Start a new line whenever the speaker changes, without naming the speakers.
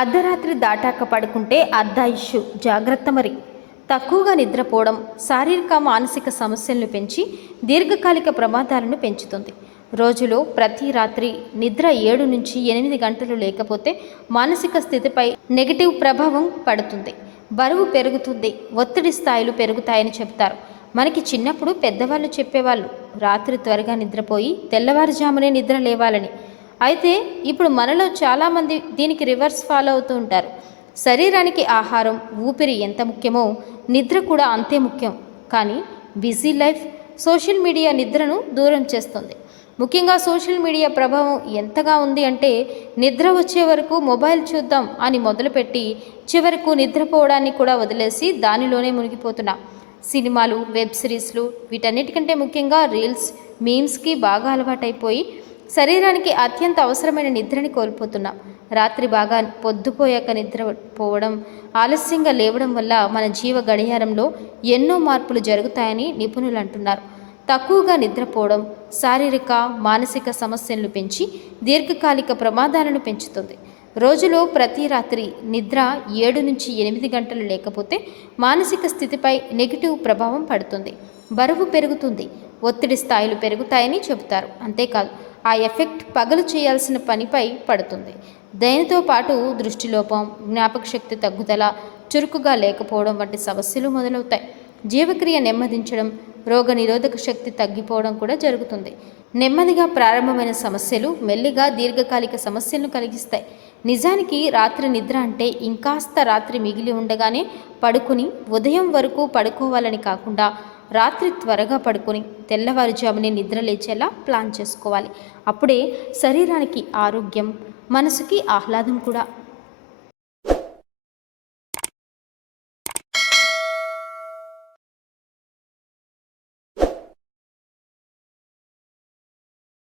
అర్ధరాత్రి దాటాక పడుకుంటే అర్ధాయుష్యు. జాగ్రత్త మరి. తక్కువగా నిద్రపోవడం శారీరక మానసిక సమస్యలను పెంచి దీర్ఘకాలిక ప్రమాదాలను పెంచుతుంది. రోజులో ప్రతి రాత్రి నిద్ర ఏడు నుంచి ఎనిమిది గంటలు లేకపోతే మానసిక స్థితిపై నెగిటివ్ ప్రభావం పడుతుంది. బరువు పెరుగుతుంది. ఒత్తిడి స్థాయిలు పెరుగుతాయని చెప్తారు మనకి చిన్నప్పుడు పెద్దవాళ్ళు చెప్పేవాళ్ళు రాత్రి త్వరగా నిద్రపోయి తెల్లవారుజామునే నిద్ర లేవాలని. అయితే ఇప్పుడు మనలో చాలామంది దీనికి రివర్స్ ఫాలో అవుతూ ఉంటారు. శరీరానికి ఆహారం ఊపిరి ఎంత ముఖ్యమో నిద్ర కూడా అంతే ముఖ్యం. కానీ బిజీ లైఫ్ సోషల్ మీడియా నిద్రను దూరం చేస్తుంది. ముఖ్యంగా సోషల్ మీడియా ప్రభావం ఎంతగా ఉంది అంటే నిద్ర వచ్చే వరకు మొబైల్ చూద్దాం అని మొదలుపెట్టి చివరకు నిద్రపోవడాన్ని కూడా వదిలేసి దానిలోనే మునిగిపోతున్నాం. సినిమాలు వెబ్ సిరీస్లు వీటన్నిటికంటే ముఖ్యంగా రీల్స్ మీమ్స్కి బాగా అలవాటైపోయి శరీరానికి అత్యంత అవసరమైన నిద్రని కోల్పోతున్నాం. రాత్రి బాగా పొద్దుపోయాక నిద్ర పోవడం ఆలస్యంగా లేవడం వల్ల మన జీవ గడియారంలో ఎన్నో మార్పులు జరుగుతాయని నిపుణులు అంటున్నారు. తక్కువగా నిద్రపోవడం శారీరక మానసిక సమస్యలను పెంచి దీర్ఘకాలిక ప్రమాదాలను పెంచుతుంది. రోజులో ప్రతి రాత్రి నిద్ర ఏడు నుంచి ఎనిమిది గంటలు లేకపోతే మానసిక స్థితిపై నెగిటివ్ ప్రభావం పడుతుంది. బరువు పెరుగుతుంది. ఒత్తిడి స్థాయిలు పెరుగుతాయని చెబుతారు. అంతేకాదు ఆ ఎఫెక్ట్ పగలు చేయాల్సిన పనిపై పడుతుంది. దయనితో పాటు దృష్టిలోపం జ్ఞాపకశక్తి తగ్గుదల చురుకుగా లేకపోవడం వంటి సమస్యలు మొదలవుతాయి. జీవక్రియ నెమ్మదించడం రోగనిరోధక శక్తి తగ్గిపోవడం కూడా జరుగుతుంది. నెమ్మదిగా ప్రారంభమైన సమస్యలు మెల్లిగా దీర్ఘకాలిక సమస్యలను కలిగిస్తాయి. నిజానికి రాత్రి నిద్ర అంటే ఇంకాస్త రాత్రి మిగిలి ఉండగానే పడుకుని ఉదయం వరకు పడుకోవాలని కాకుండా రాత్రి త్వరగా పడుకొని తెల్లవారుజామునే నిద్ర లేచేలా ప్లాన్ చేసుకోవాలి. అప్పుడే శరీరానికి ఆరోగ్యం మనసుకి ఆహ్లాదం కూడా